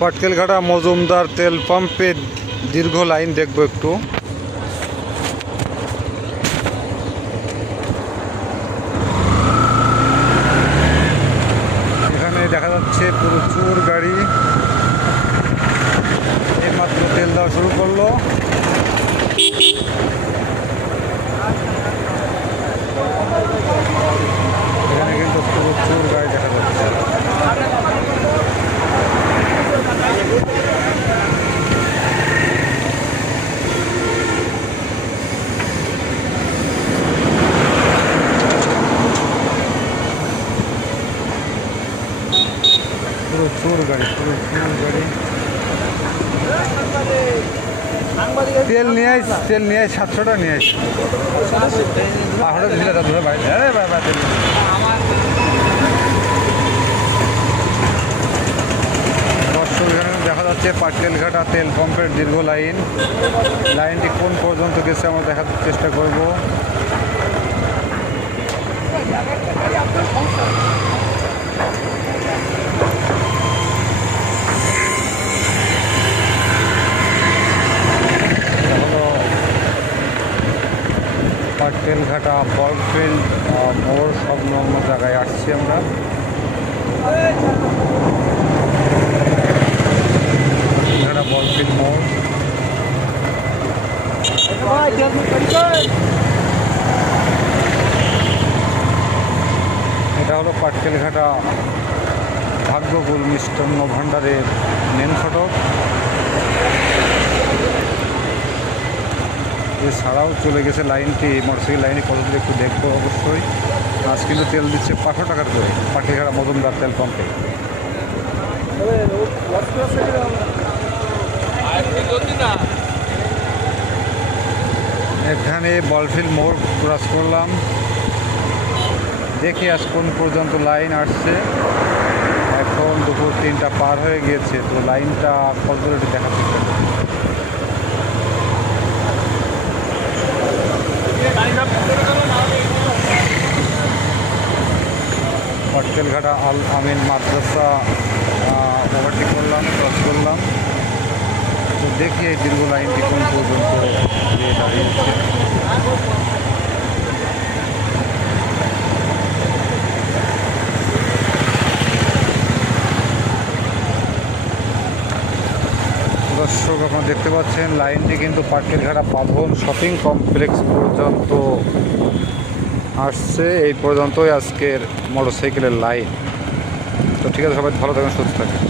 পাটকেলঘাটা মজুমদার তেল পাম্পে দীর্ঘ লাইন দেখবো একটু। এখানে দেখা যাচ্ছে প্রচুর গাড়ি এইমাত্র তেল দেওয়া শুরু করলো। এখানে কিন্তু প্রচুর গাড়ি দেখা যাচ্ছে। প্রচুর গাড়ি তেল নিয়ে আইস, তেল নিয়ে আইস, 700 টাকা নিয়ে আইস। দিলে ধরে ভাই দর্শক, এখানে দেখা যাচ্ছে পাটকেলঘাটা তেল পাম্পের দীর্ঘ লাইনটি কোন পর্যন্ত গেছে আমরা দেখার চেষ্টা করব। পাটকেলঘাটা বলফিল্ড মোড় সংলগ্ন জায়গায় আসছি আমরা। পাটকেলঘাটা বলফিল্ড মোড়। এটা হলো পাটকেলঘাটা ভাগ্যকুল মিষ্টান্ন ভাণ্ডারের মেন ফটক। এছাড়াও চলে গেছে লাইনটি, মোটরসাইকেল লাইনে কতদূর একটু দেখবো অবশ্যই। আজ কিন্তু তেল দিচ্ছে 500 টাকার করে পাটকেলঘাটা মজুমদার তেল পাম্পে। এখানে বলফিল্ড মোড় ক্রস করলাম, দেখি আজ কোন পর্যন্ত লাইন আসছে। এখন দুপুর 3টা পার হয়ে গিয়েছে, তো লাইনটা কতদূর একটু দেখা চেষ্টা করি। পাটকেলঘাটা আল আমিন মাদ্রাসা ওভারটেক করলাম, ক্রস করলাম। তো দেখি এই দীর্ঘ লাইনটি কোন পর্যন্ত দাঁড়িয়েছে। দর্শক, আপনারা দেখতে পাচ্ছেন লাইনটি কিন্তু পাটকেলঘাটা পাভন শপিং কমপ্লেক্স পর্যন্ত আসছে। এই পর্যন্তই আজকের মোটরসাইকেলের লাইন। তো ঠিক আছে, সবাই ভালো থাকেন, সুস্থ থাকেন।